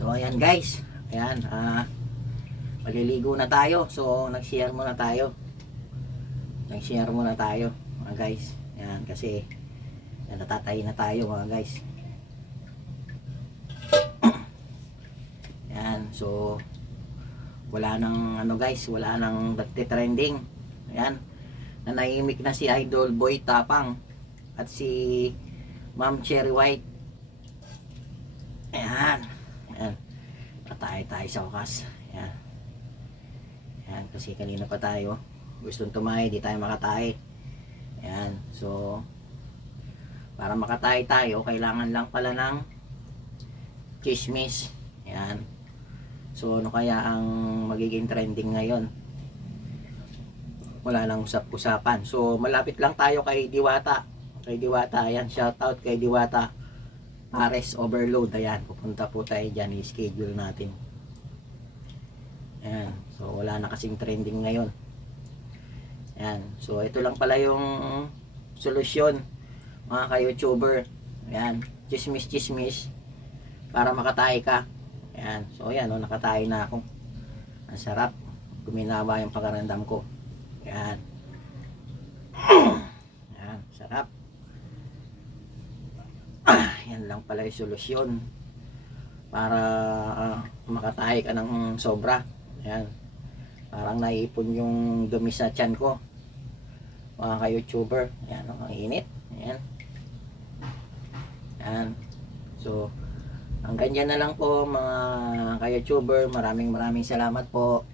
So ayan guys. Ayan, ah maliligo na tayo. So nag-share muna tayo. Nag-share muna tayo, mga guys. Ayan kasi natatay na tayo, mga guys. Ayan, so wala nang ano guys, wala nang nagte-trending. Ayan. Nanahimik na si Idol Boy Tapang at si Ma'am Cherry White. Ayan. Patay tayo sa wakas. Ayan. Ayan. Kasi kanina pa tayo. Gustong tumayo. Di tayo makatayo. Ayan. So, para makatayo tayo, kailangan lang pala ng chismis. Ayan. So, ano kaya ang magiging trending ngayon? Wala nang usap-usapan. So, malapit lang tayo kay Diwata. Kay Diwata. Ayan. Shoutout kay Diwata. Ares overload. Ayan, pupunta po tayo dyan. I-schedule natin. Ayan. So, wala na kasing trending ngayon. Ayan. So, ito lang pala yung solusyon mga ka-YouTuber. Ayan. Chismis, chismis. Para makatahi ka. Ayan. So, ayan. Oh, nakatahi na ako. Ang sarap. Guminawa yung pakaramdam ko. Ayan. Ayan. Sarap. Yan lang pala yung solusyon para ah, makatahi ka ng sobra. Ayan. Parang naiipon yung dumi sa tiyan ko. Mga ka-YouTuber. Ayan, oh, ang init. Ayan. Ayan. So, hanggang dyan na lang po mga ka-YouTuber. Maraming maraming salamat po.